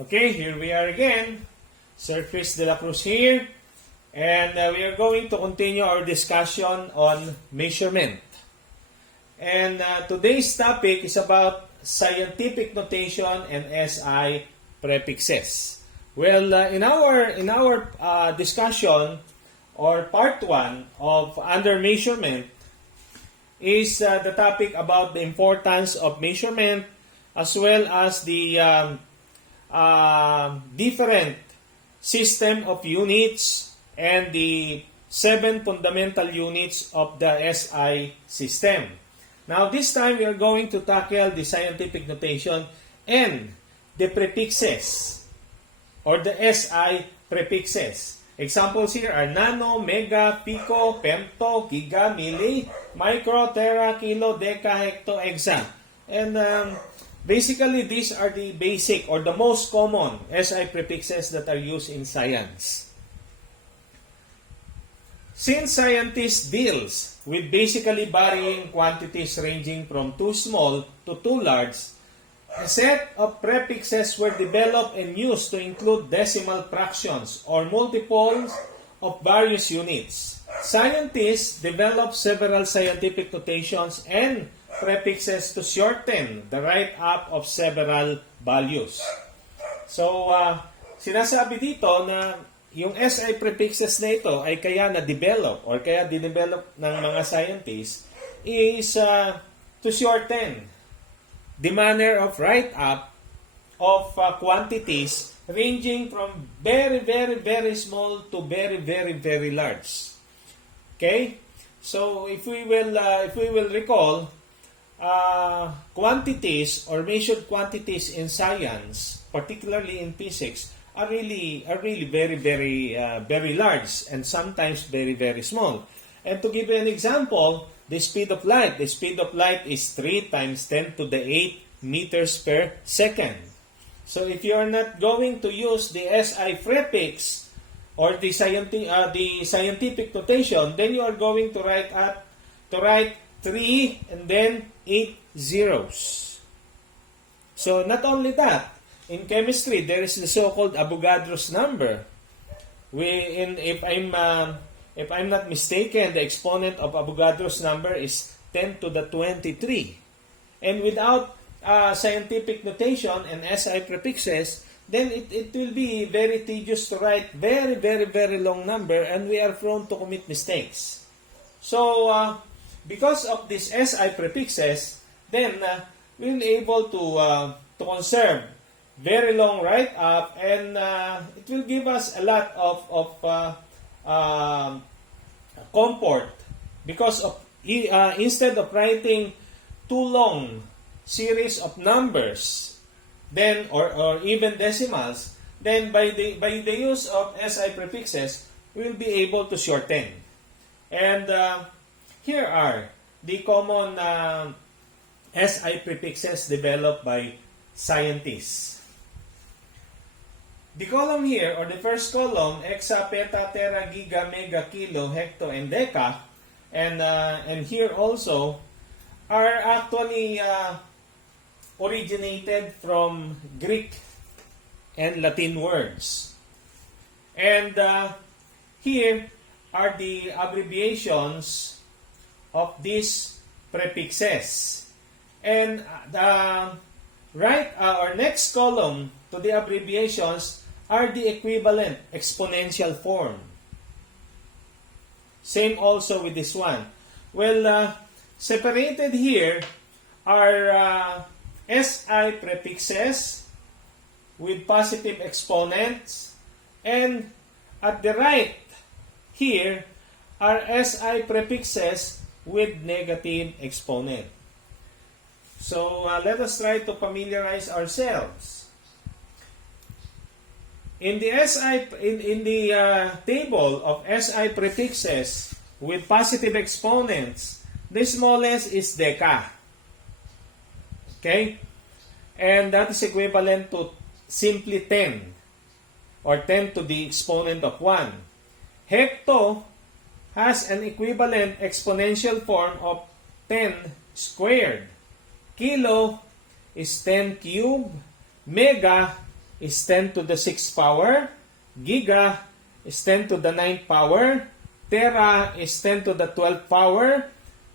Okay, here we are again. Sir Chris de la Cruz here. And we are going to continue our discussion on measurement. And today's topic is about scientific notation and SI prefixes. Well, in our discussion or part 1 of under measurement is the topic about the importance of measurement as well as the different system of units and the 7 fundamental units of the SI system. Now, this time we are going to tackle the scientific notation and the prefixes or the SI prefixes. Examples here are nano, mega, pico, femto, giga, milli, micro, tera, kilo, deca, hecto, exa. And basically, these are the basic or the most common SI prefixes that are used in science. Since scientists deals with basically varying quantities ranging from too small to too large, a set of prefixes were developed and used to include decimal fractions or multiples of various units. Scientists developed several scientific notations and prefixes to shorten the write-up of several values. So, sinasabi dito na yung SI prefixes na ito ay kaya na-develop or kaya dinevelop ng mga scientists is to shorten the manner of write-up of quantities ranging from very, very, very small to very, very, very large. Okay? So, if we will recall, quantities or measured quantities in science, particularly in physics, are really very, very, very large and sometimes very, very small. And to give you an example, the speed of light. The speed of light is 3 times 10 to the 8 meters per second. So if you are not going to use the SI prefix or the scientific notation, then you are going to write 3 and then 8 zeros. So not only that, in chemistry there is the so-called Avogadro's number. If I'm not mistaken, the exponent of Avogadro's number is 10 to the 23. And without scientific notation and SI prefixes, then it will be very tedious to write very, very, very long number, and we are prone to commit mistakes. So, because of these SI prefixes, then we'll be able to conserve very long write-up, and it will give us a lot of comfort because of instead of writing too long series of numbers, then or even decimals, then by the use of SI prefixes, we'll be able to shorten. And here are the common SI prefixes developed by scientists. The column here, or the first column, exa, peta, tera, giga, mega, kilo, hecto, and deca, and here also are actually originated from Greek and Latin words. And here are the abbreviations of these prefixes. And the or next column to the abbreviations are the equivalent exponential form. Same also with this one. Well, separated here are SI prefixes with positive exponents, and at the right here are SI prefixes with negative exponent. So let us try to familiarize ourselves. In the table of SI prefixes with positive exponents, the smallest is deca. Okay? And that is equivalent to simply 10 or 10 to the exponent of 1. Hecto has an equivalent exponential form of 10 squared. Kilo is 10 cubed. Mega is 10 to the 6th power, giga is 10 to the 9th power, tera is 10 to the 12th power,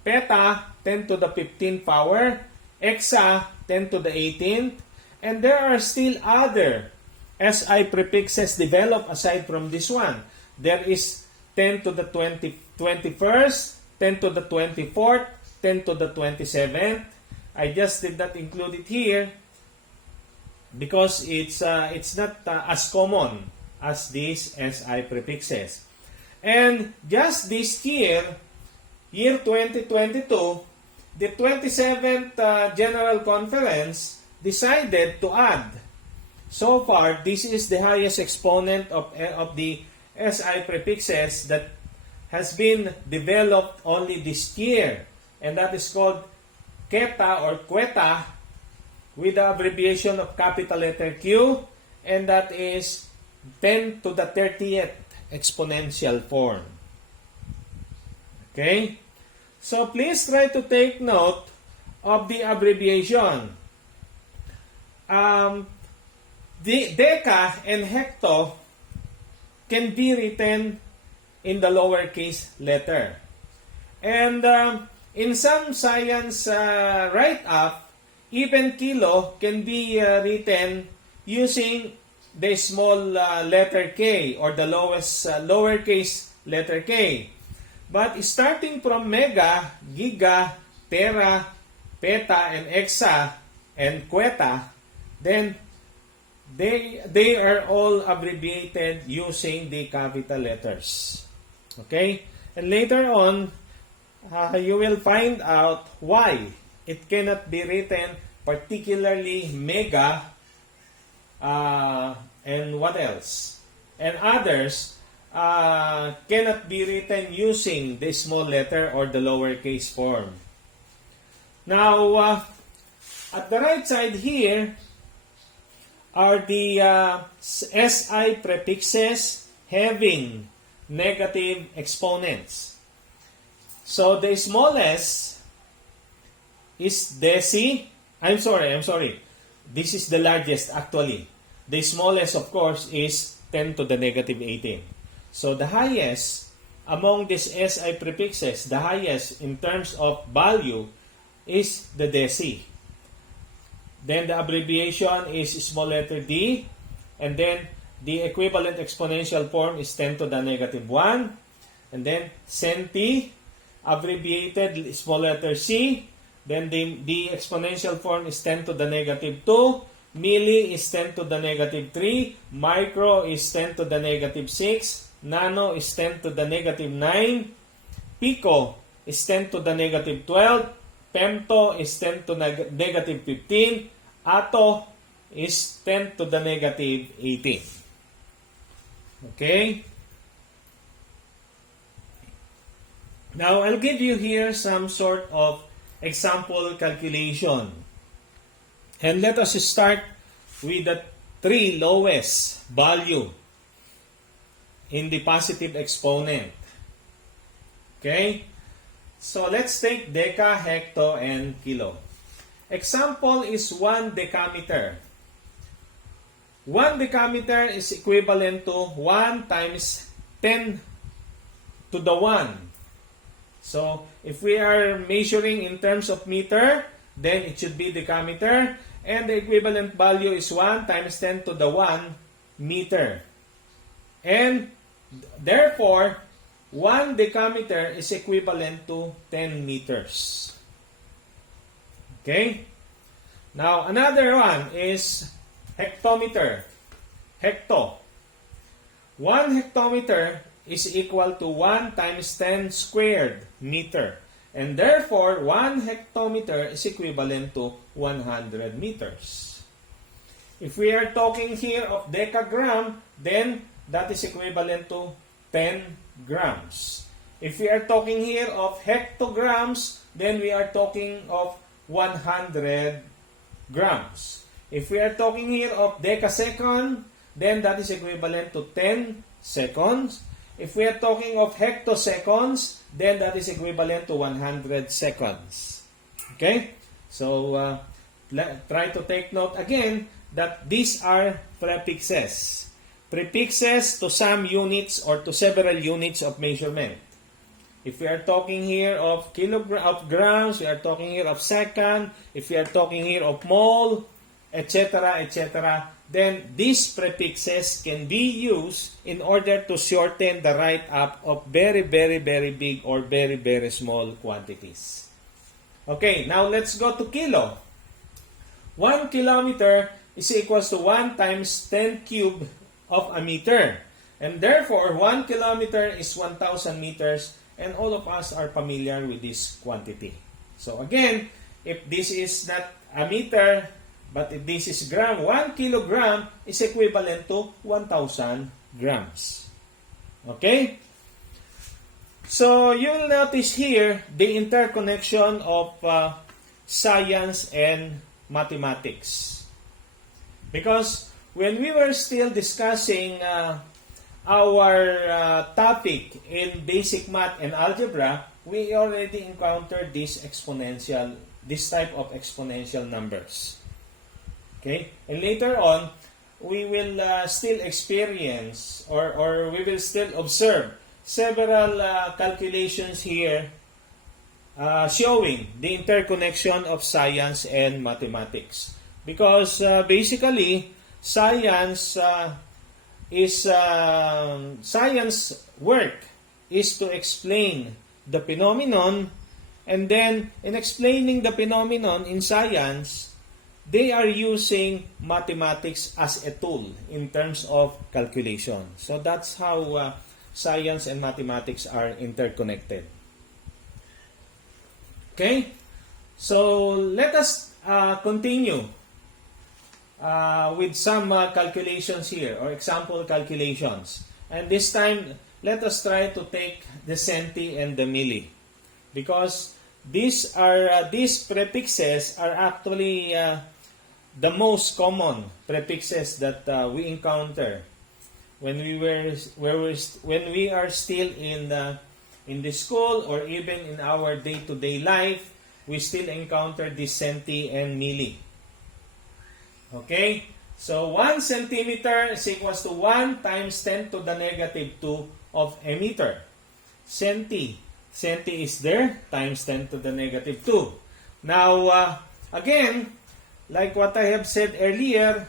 peta 10 to the 15th power, exa 10 to the 18th, and there are still other SI prefixes developed aside from this one. There is 10 to the 21st, 10 to the 24th, 10 to the 27th. I just did not include it here because it's not as common as these SI prefixes. And just this year 2022, the 27th General Conference decided to add. So far, this is the highest exponent of the SI prefixes that has been developed only this year. And that is called keta or queta with the abbreviation of capital letter Q. And that is 10 to the 30th exponential form. Okay? So please try to take note of the abbreviation. The deca and hecto can be written in the lowercase letter. And in some science write-up, even kilo can be written using the small letter k or the lowercase letter k. But starting from mega, giga, tera, peta, and exa, and queta, then they are all abbreviated using the capital letters. Okay? And later on, you will find out why it cannot be written particularly mega and what else? And others cannot be written using the small letter or the lowercase form. Now, at the right side here are the SI prefixes having negative exponents. So the smallest is deci. I'm sorry. This is the largest actually. The smallest, of course, is 10 to the negative 18. So the highest among these SI prefixes, the highest in terms of value is the deci. Then the abbreviation is small letter d, and then the equivalent exponential form is 10 to the negative 1, and then centi, abbreviated small letter c, then the exponential form is 10 to the negative 2, milli is 10 to the negative 3, micro is 10 to the negative 6, nano is 10 to the negative 9, pico is 10 to the negative 12, femto is 10 to negative 15, atto is 10 to the negative 18. Okay? Now, I'll give you here some sort of example calculation. And let us start with the 3 lowest value in the positive exponent. Okay? So, let's take deca, hecto, and kilo. Example is 1 decameter. 1 decameter is equivalent to 1 times 10 to the 1. So, if we are measuring in terms of meter, then it should be decameter. And the equivalent value is 1 times 10 to the 1 meter. And therefore, 1 decameter is equivalent to 10 meters. Okay? Now, another one is hectometer. Hecto. 1 hectometer is equal to 1 times 10 squared meter. And therefore, 1 hectometer is equivalent to 100 meters. If we are talking here of decagram, then that is equivalent to 10 grams. If we are talking here of hectograms, then we are talking of 100 grams. If we are talking here of decasecond, then that is equivalent to 10 seconds. If we are talking of hectoseconds, then that is equivalent to 100 seconds. Okay? So, try to take note again that these are prefixes. Prefixes to some units or to several units of measurement. If we are talking here of grams, we are talking here of second, if we are talking here of mole, etc., etc., then these prefixes can be used in order to shorten the write-up of very, very, very big or very, very small quantities. Okay, now let's go to kilo. 1 kilometer is equals to 1 times 10 cube of a meter. And therefore, 1 kilometer is 1,000 meters, and all of us are familiar with this quantity. So again, if this is not a meter, but if this is gram, 1 kilogram is equivalent to 1,000 grams. Okay? So you'll notice here the interconnection of science and mathematics. Because when we were still discussing our topic in basic math and algebra, we already encountered this type of exponential numbers. Okay? And later on, we will still experience or we will still observe several calculations here showing the interconnection of science and mathematics. Because basically, science work is to explain the phenomenon, and then in explaining the phenomenon in science, they are using mathematics as a tool in terms of calculation. So that's how science and mathematics are interconnected. Okay? So let us continue with some calculations here, or example calculations. And this time, let us try to take the centi and the milli, because these prefixes are actually the most common prefixes that we encounter when we are still in the school, or even in our day-to-day life. We still encounter this centi and milli. Okay? So 1 centimeter is equals to 1 times 10 to the negative 2 of a meter. Centi is there, times 10 to the negative 2. Now, again, like what I have said earlier,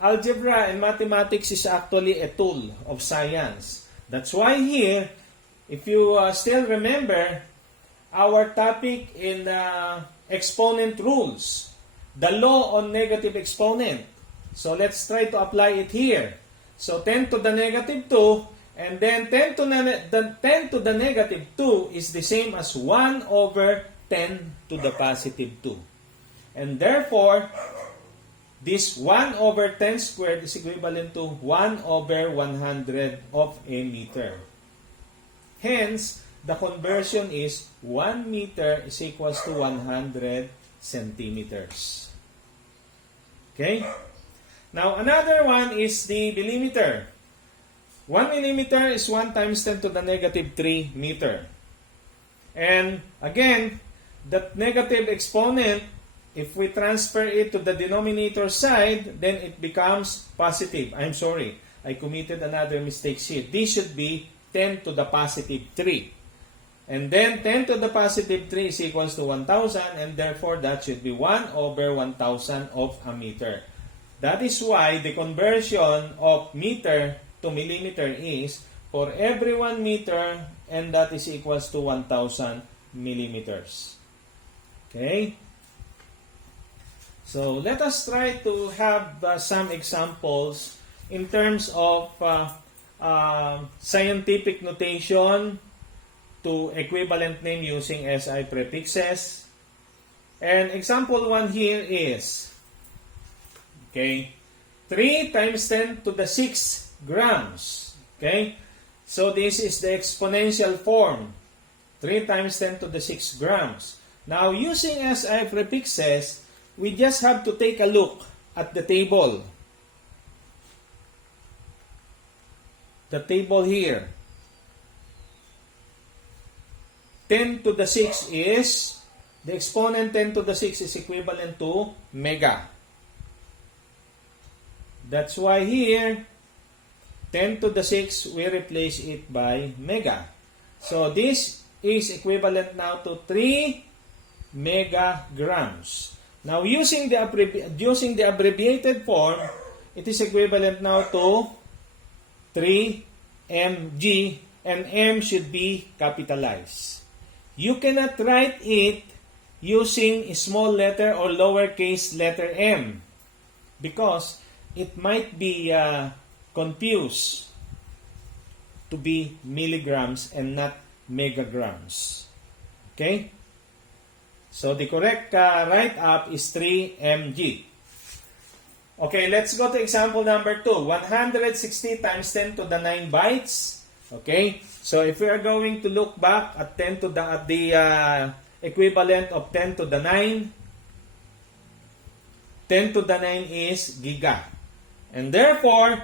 algebra and mathematics is actually a tool of science. That's why here, if you still remember, our topic in exponent rules, the law on negative exponent. So let's try to apply it here. So 10 to the negative 2, and then 10 to the negative 2 is the same as 1 over 10 to the positive 2. And therefore, this 1 over 10 squared is equivalent to 1 over 100 of a meter. Hence, the conversion is 1 meter is equals to 100 centimeters. Okay? Now, another one is the millimeter. 1 millimeter is 1 times 10 to the negative 3 meter. And again, that negative exponent, if we transfer it to the denominator side, then it becomes positive. I'm sorry, I committed another mistake here. This should be 10 to the positive 3. And then 10 to the positive 3 is equals to 1,000, and therefore that should be 1 over 1,000 of a meter. That is why the conversion of meter to millimeter is for every 1 meter, and that is equals to 1,000 millimeters. Okay? So let us try to have some examples in terms of scientific notation to equivalent name using SI prefixes. And example 1 here is, okay, 3 times 10 to the 6 grams. Okay, so this is the exponential form, 3 times 10 to the 6 grams. Now, using SI prefixes, we just have to take a look at the table. The table here. 10 to the 6 is, the exponent 10 to the 6 is equivalent to mega. That's why here, 10 to the 6, we replace it by mega. So this is equivalent now to 3 megagrams. Now using the abbreviated form, it is equivalent now to 3 mg, and m should be capitalized. You cannot write it using a small letter or lowercase letter m because it might be confused to be milligrams and not megagrams. Okay? So the correct write-up is 3 mg. Okay, let's go to example number 2. 160 times 10 to the 9 bytes. Okay, so if we are going to look back at the equivalent of 10 to the 9, 10 to the 9 is giga. And therefore,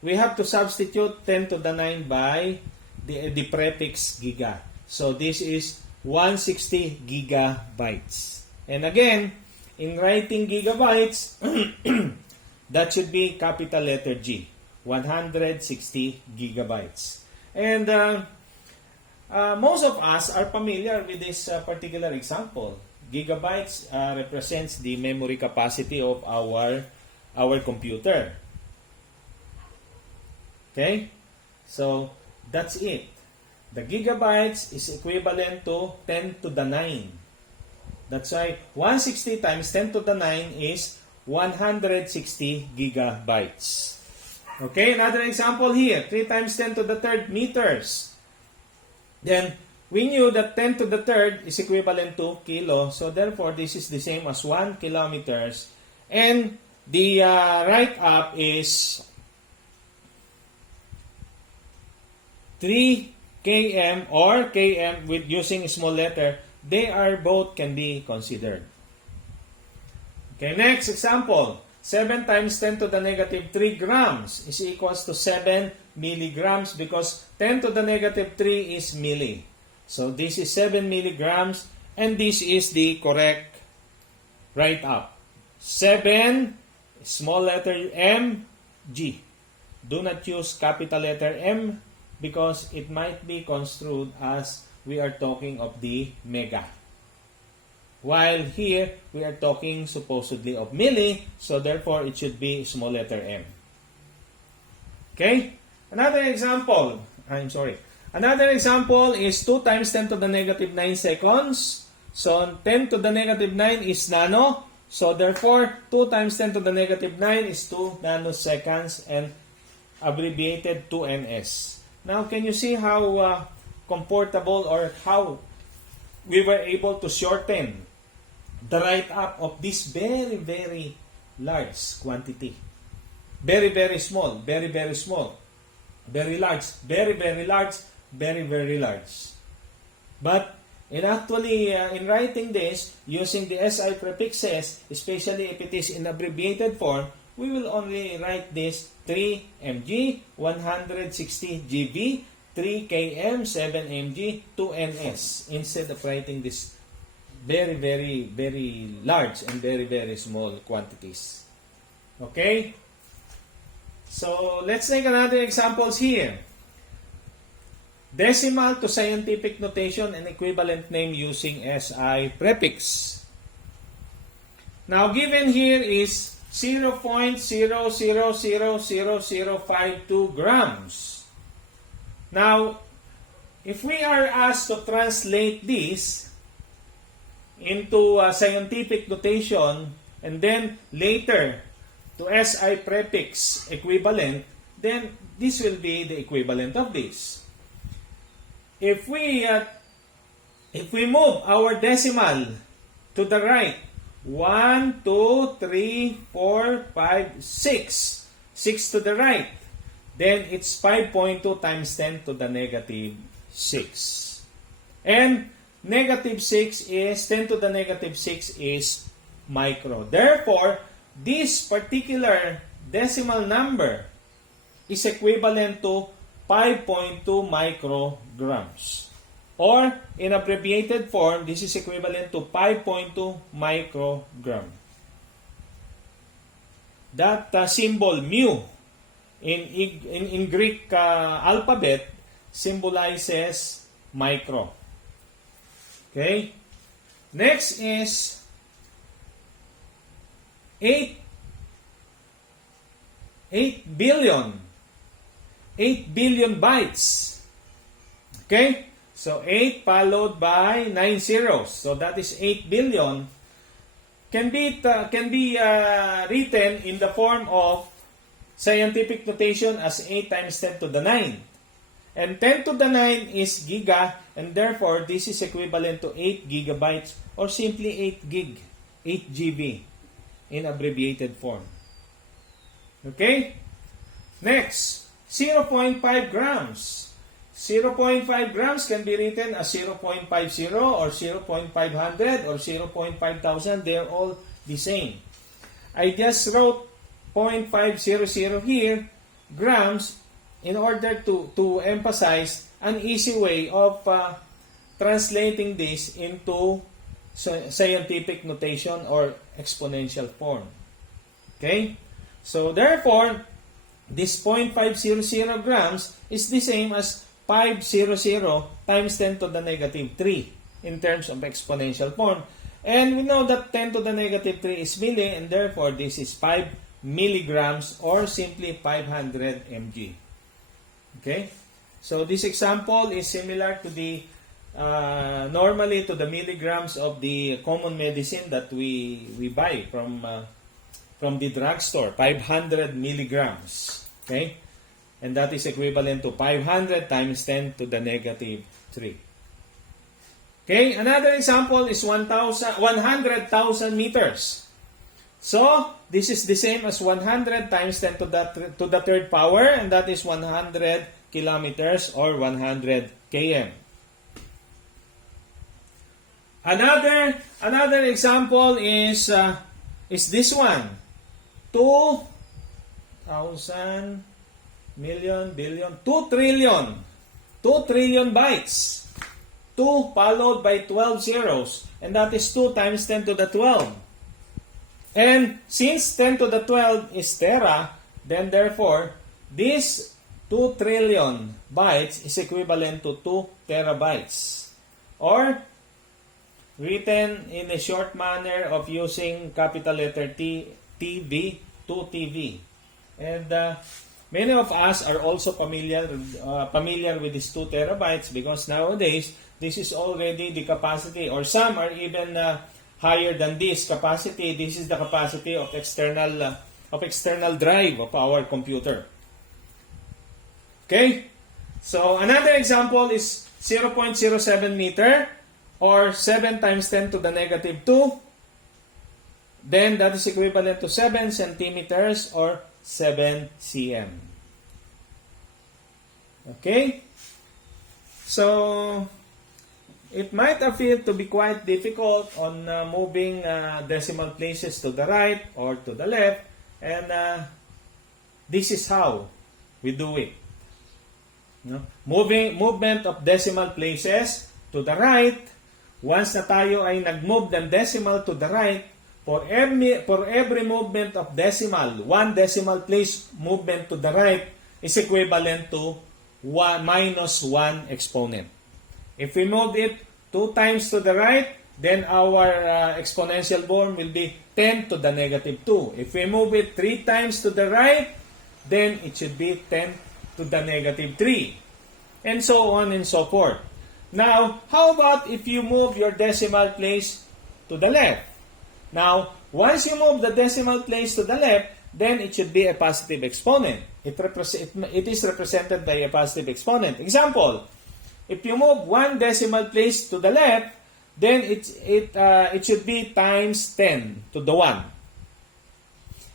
we have to substitute 10 to the 9 by the prefix giga. So this is 160 gigabytes. And again, in writing gigabytes, that should be capital letter G. 160 gigabytes. And most of us are familiar with this particular example. Gigabytes represents the memory capacity of our computer. Okay? So, that's it. The gigabytes is equivalent to 10 to the 9. That's why 160 times 10 to the 9 is 160 gigabytes. Okay, another example here. 3 times 10 to the third meters. Then, we knew that 10 to the third is equivalent to kilo. So, therefore, this is the same as 1 kilometers. And the write-up is 3 km or km with using a small letter. They are both can be considered. Okay, next example. 7 times 10 to the negative 3 grams is equals to 7 milligrams because 10 to the negative 3 is milli. So this is 7 milligrams and this is the correct write-up. 7, small letter M, G. Do not use capital letter M because it might be construed as we are talking of the mega. While here, we are talking supposedly of milli, so therefore it should be small letter m. Okay? Another example is 2 times 10 to the negative 9 seconds. So 10 to the negative 9 is nano. So therefore, 2 times 10 to the negative 9 is 2 nanoseconds and abbreviated to ns. Now, can you see how comfortable or how we were able to shorten the write-up of this very, very large quantity? Very, very small, very, very small. Very large, very, very large, very, very large. But in writing this, using the SI prefixes, especially if it is in abbreviated form, we will only write this 3 mg, 160 gb, 3 km, 7 mg, 2 ns, instead of writing this very, very, very large and very, very small quantities. Okay? So, let's take another examples here. Decimal to scientific notation and equivalent name using SI prefix. Now, given here is 0.00000052 grams. Now, if we are asked to translate this into a scientific notation and then later to SI prefix equivalent, then this will be the equivalent of this. If we move our decimal to the right, 1, 2, 3, 4, 5, 6. 6 to the right. Then it's 5.2 times 10 to the negative 6. And negative 6 is, 10 to the negative 6 is micro. Therefore, this particular decimal number is equivalent to 5.2 micrograms. Or, in abbreviated form, this is equivalent to 5.2 microgram. symbol mu in Greek alphabet symbolizes micro. Okay? Next is 8 billion. 8 billion bytes. Okay? So 8 followed by 9 zeros. So that is 8 billion. Can be written in the form of scientific notation as 8 times 10 to the 9. And 10 to the 9 is giga, and therefore this is equivalent to 8 gigabytes or simply 8 gig, 8 GB in abbreviated form. Okay? Next, 0.5 grams. 0.5 grams can be written as 0.50 or 0.500 or 0.5000. They're all the same. I just wrote 0.500 here, grams, in order to emphasize an easy way of translating this into scientific notation or exponential form. Okay? So therefore, this 0.500 grams is the same as 500 times 10 to the negative 3 in terms of exponential form. And we know that 10 to the negative 3 is milli, and therefore this is 5 milligrams or simply 500 mg. Okay? So this example is similar to the normally to the milligrams of the common medicine that we buy from the drugstore, 500 milligrams. Okay? And that is equivalent to 500 times 10 to the negative 3. Okay? Another example is 100,000 meters. So, this is the same as 100 times 10 to the third power, and that is 100 kilometers or 100 km. Another example is this one. 2,000 million, billion, 2 trillion. 2 trillion bytes. 2 followed by 12 zeros. And that is 2 times 10 to the 12. And since 10 to the 12 is tera, then therefore, this 2 trillion bytes is equivalent to 2 terabytes. Or, written in a short manner of using capital letter T, TV, 2TV. And many of us are also familiar with these 2 terabytes because nowadays, this is already the capacity, or some are even higher than this capacity. This is the capacity of external drive of our computer. Okay? So, another example is 0.07 meter or 7 times 10 to the negative 2. Then, that is equivalent to 7 centimeters or 7 cm. Okay? So, it might appear to be quite difficult on moving decimal places to the right or to the left. And this is how we do it. No? Movement of decimal places to the right. Once na tayo ay nag-move ng decimal to the right, for every movement of decimal, one decimal place movement to the right is equivalent to minus 1 exponent. If we move it 2 times to the right, then our exponential form will be 10 to the negative 2. If we move it 3 times to the right, then it should be 10 to the negative 3. And so on and so forth. Now, how about if you move your decimal place to the left? Now, once you move the decimal place to the left, then it should be a positive exponent. It is represented by a positive exponent. Example, if you move 1 decimal place to the left, then it should be times 10 to the 1.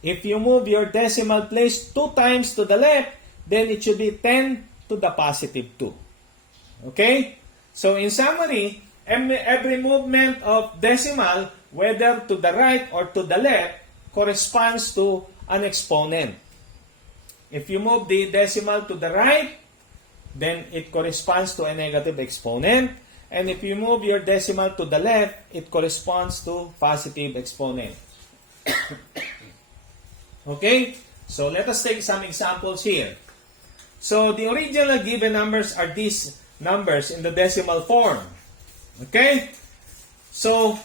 If you move your decimal place 2 times to the left, then it should be 10 to the positive 2. Okay? So in summary, every movement of decimal, whether to the right or to the left, corresponds to an exponent. If you move the decimal to the right, then it corresponds to a negative exponent. And if you move your decimal to the left, it corresponds to positive exponent. Okay? So let us take some examples here. So the original given numbers are these numbers in the decimal form. Okay? So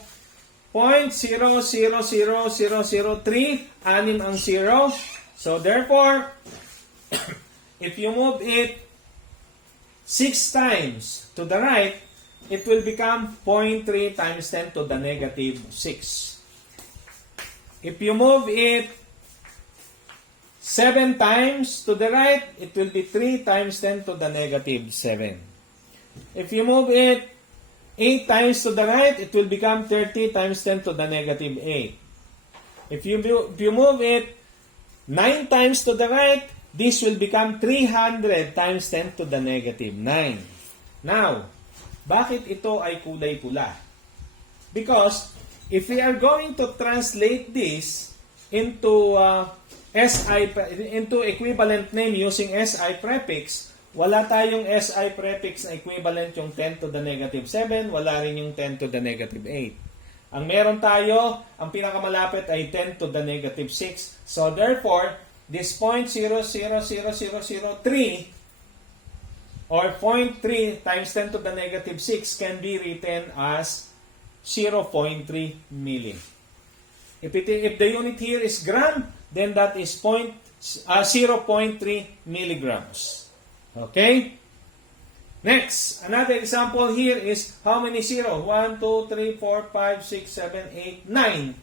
0.000003, anim ang 0. So therefore, if you move it 6 times to the right, it will become 0.3 times 10 to the negative 6. If you move it 7 times to the right, it will be 3 times 10 to the negative 7. If you move it 8 times to the right, it will become 30 times 10 to the negative 8. If you move it 9 times to the right, this will become 300 times 10 to the negative 9. Now, bakit ito ay kulay pula? Because if we are going to translate this into into equivalent name using SI prefix, wala tayong SI prefix na equivalent yung 10 to the negative 7, wala rin yung 10 to the negative 8. Ang meron tayo, ang pinakamalapit ay 10 to the negative 6. So therefore, this 0.000003 or 0.3 times 10 to the negative 6 can be written as 0.3 milli. If the unit here is gram, then that is 0.3 milligrams. Okay? Next, another example here is how many zero? 1, 2, 3, 4, 5, 6, 7, 8, 9.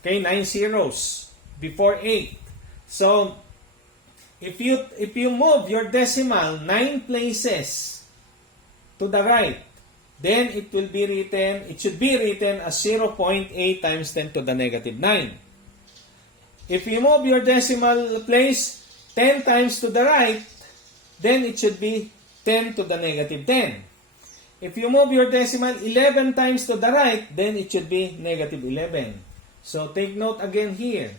Okay, 9 zeros before 8. So, if you move your decimal 9 places to the right, then it should be written as 0.8 times 10 to the negative 9. If you move your decimal place 10 times to the right, then it should be 10 to the negative 10. If you move your decimal 11 times to the right, then it should be negative 11. So take note again here.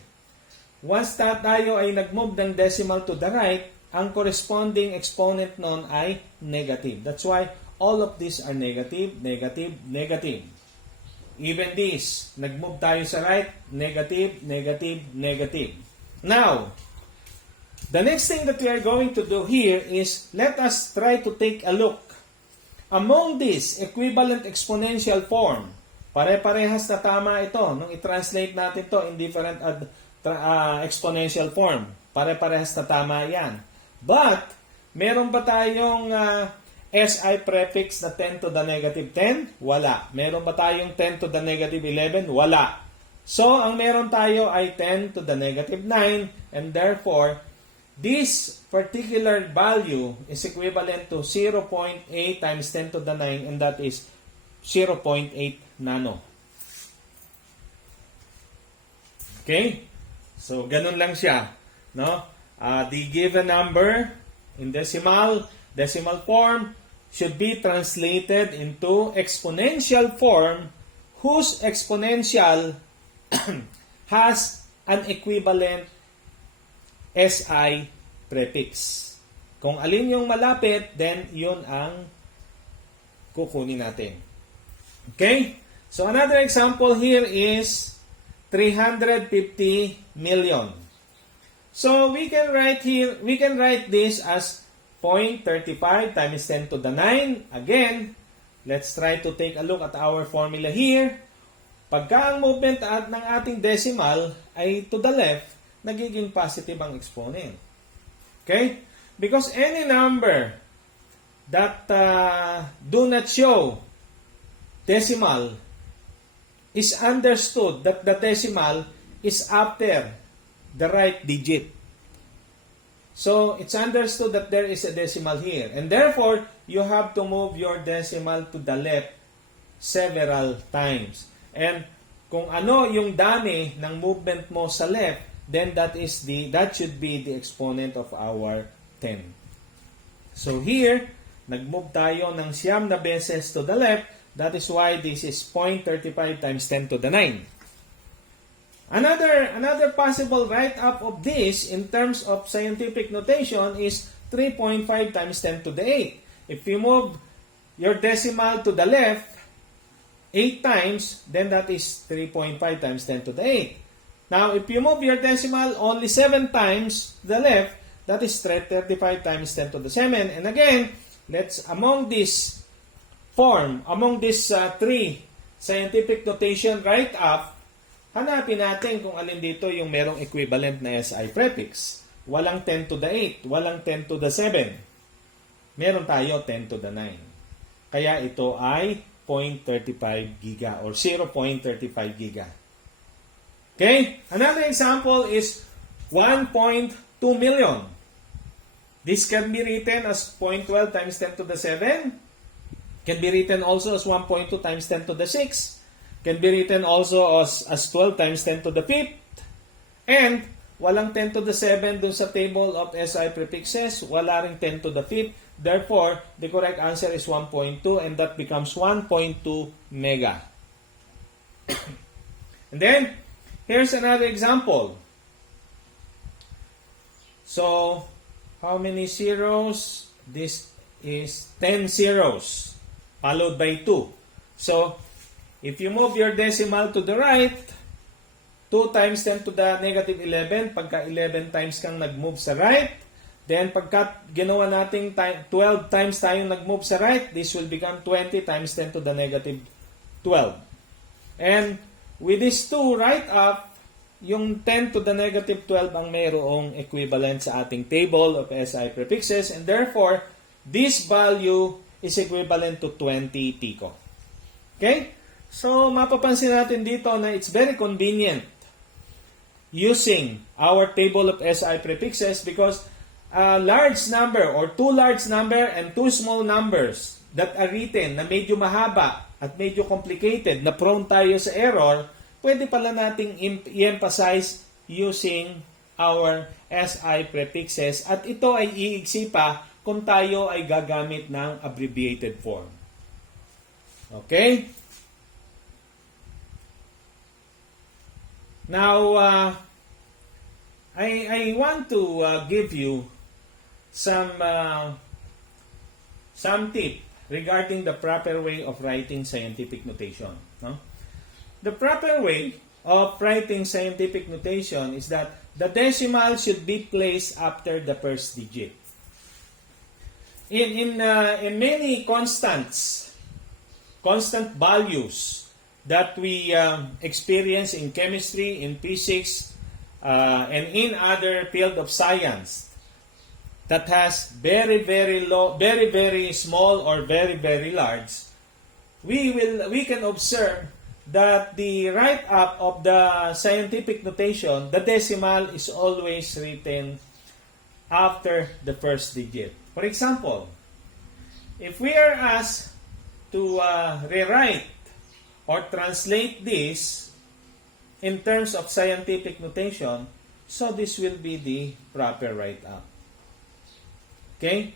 Once tayo ay nag-move ng decimal to the right, ang corresponding exponent nun ay negative. That's why all of these are negative, negative, negative. Even this, nag-move tayo sa right, negative, negative, negative. Now, the next thing that we are going to do here is let us try to take a look. Among these equivalent exponential form, pare-parehas na tama ito nung i-translate natin to in different exponential form. Pare-parehas na tama yan. But, meron ba tayong SI prefix na 10 to the negative 10? Wala. Meron ba tayong 10 to the negative 11? Wala. So, ang meron tayo ay 10 to the negative 9 and therefore, this particular value is equivalent to 0.8 times 10 to the 9 and that is 0.8 nano. Okay? So, ganun lang siya. No? The given number in decimal form should be translated into exponential form whose exponential has an equivalent SI prefix. Kung alin yung malapit, then yun ang kukunin natin. Okay? So another example here is 350 million. So we can write this as 0.35 times 10 to the 9. Again, let's try to take a look at our formula here. Pagka ang movement ng ating decimal ay to the left, nagiging positive ang exponent. Okay? Because any number that do not show decimal is understood that the decimal is after the right digit. So, it's understood that there is a decimal here. And therefore, you have to move your decimal to the left several times. And kung ano yung dami ng movement mo sa left, then that should be the exponent of our 10. So here, nag-move tayo ng siyam na beses to the left. That is why this is 0.35 times 10 to the 9. Another possible write-up of this in terms of scientific notation is 3.5 times 10 to the 8. If you move your decimal to the left 8 times, then that is 3.5 times 10 to the Now, if you move your decimal only 7 times the left, that is 35 times 10 to the 7. And again, let's, among this three scientific notation right up, hanapin natin kung alin dito yung merong equivalent na SI prefix. Walang 10 to the 8, walang 10 to the 7. Meron tayo 10 to the 9. Kaya ito ay 0.35 giga or 0.35 giga. Okay? Another example is 1.2 million. This can be written as 0.12 times 10 to the 7. Can be written also as 1.2 times 10 to the 6. Can be written also as 12 times 10 to the 5th. And walang 10 to the 7 dun sa table of SI prefixes. Wala ring 10 to the 5th. Therefore, the correct answer is 1.2 and that becomes 1.2 mega. And then, here's another example. So, how many zeros? This is 10 zeros followed by 2. So, if you move your decimal to the right, 2 times 10 to the negative 11, pagka 11 times kang nag-move sa right, then pagka ginawa nating 12 times tayong nag-move sa right, this will become 20 times 10 to the negative 12. And with these two right up, yung 10 to the negative 12 ang mayroong equivalent sa ating table of SI prefixes, and therefore, this value is equivalent to 20 pico. Okay? So, mapapansin natin dito na it's very convenient using our table of SI prefixes because a large number or two large number and two small numbers that are written na medyo mahaba at medyo complicated na prone tayo sa error, pwede pala nating i-emphasize using our SI prefixes at ito ay iigsi pa kung tayo ay gagamit ng abbreviated form. Okay? Now, I want to give you some tip regarding the proper way of writing scientific notation. No? The proper way of writing scientific notation is that the decimal should be placed after the first digit. In many constant values that we experience in chemistry, in physics, and in other field of science that has very, very low, very, very small or very, very large, we can observe that the write-up of the scientific notation, the decimal is always written after the first digit. For example, if we are asked to rewrite or translate this in terms of scientific notation, so this will be the proper write-up. Okay?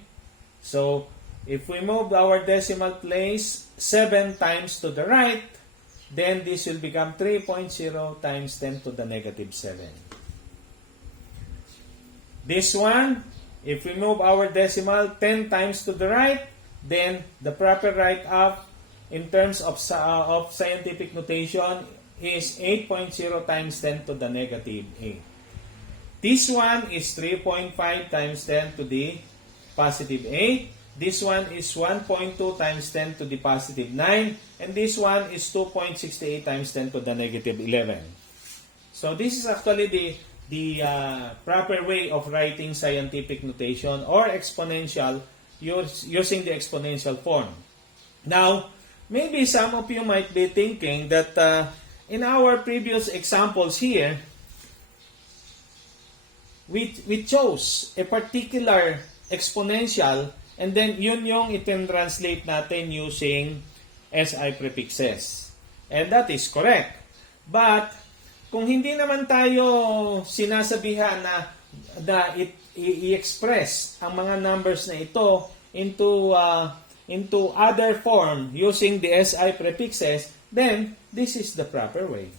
So, if we move our decimal place 7 times to the right, then this will become 3.0 times 10 to the negative 7. This one, if we move our decimal 10 times to the right, then the proper write-up in terms of scientific notation is 8.0 times 10 to the negative 8. This one is 3.5 times 10 to the positive 8. This one is 1.2 times 10 to the positive 9. And this one is 2.68 times 10 to the negative 11. So this is actually the proper way of writing scientific notation or exponential using the exponential form. Now, maybe some of you might be thinking that in our previous examples here, we chose a particular exponential and then yun yung itin-translate natin using SI prefixes. And that is correct. But kung hindi naman tayo sinasabihan na i-express ang mga numbers na ito into other form using the SI prefixes, then this is the proper way.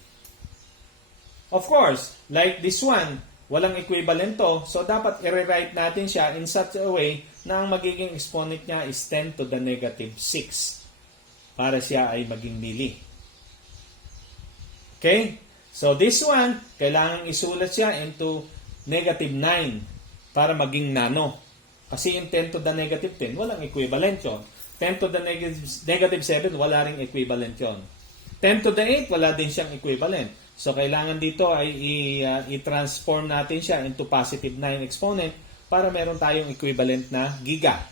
Of course, like this one, walang equivalent to, so dapat i-rewrite natin siya in such a way na ang magiging exponent niya is 10 to the negative 6 para siya ay maging milli. Okay? So this one, kailangan isulat siya into negative 9 para maging nano. Kasi yung 10 to the negative 10, walang equivalent yun. 10 to the negative 7, wala ring equivalent yun. 10 to the 8, wala din siyang equivalent. So kailangan dito ay i-transform natin siya into positive 9 exponent para meron tayong equivalent na giga.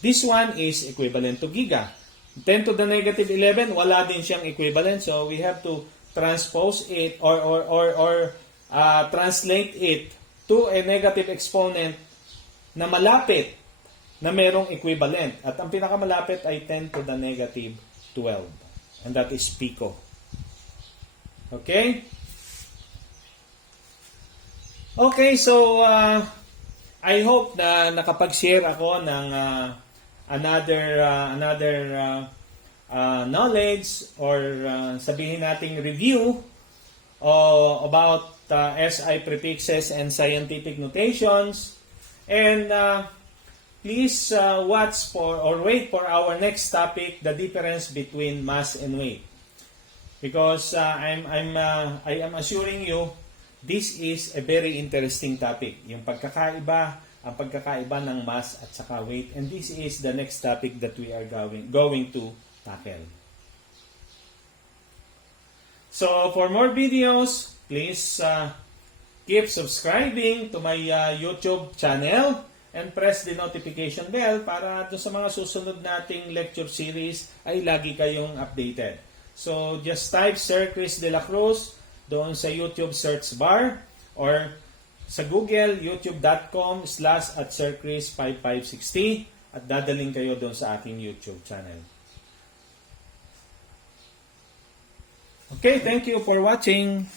This one is equivalent to giga. 10 to the negative 11, wala din siyang equivalent. So we have to transpose it or translate it to a negative exponent na malapit na merong equivalent. At ang pinakamalapit ay 10 to the negative 12. And that is pico. Okay? Okay, so I hope na nakapag-share ako ng another knowledge or sabihin nating review about SI prefixes and scientific notations. And please watch for or wait for our next topic, the difference between mass and weight. Because I am assuring you, this is a very interesting topic. Yung ang pagkakaiba ng mass at saka weight. And this is the next topic that we are going to tackle. So for more videos, please keep subscribing to my YouTube channel and press the notification bell para doon sa mga susunod nating lecture series ay lagi kayong updated. So just type Sir Chris de la Cruz doon sa YouTube search bar or sa Google, youtube.com/@sirchris5560 at dadaling kayo doon sa aking YouTube channel. Okay, thank you for watching.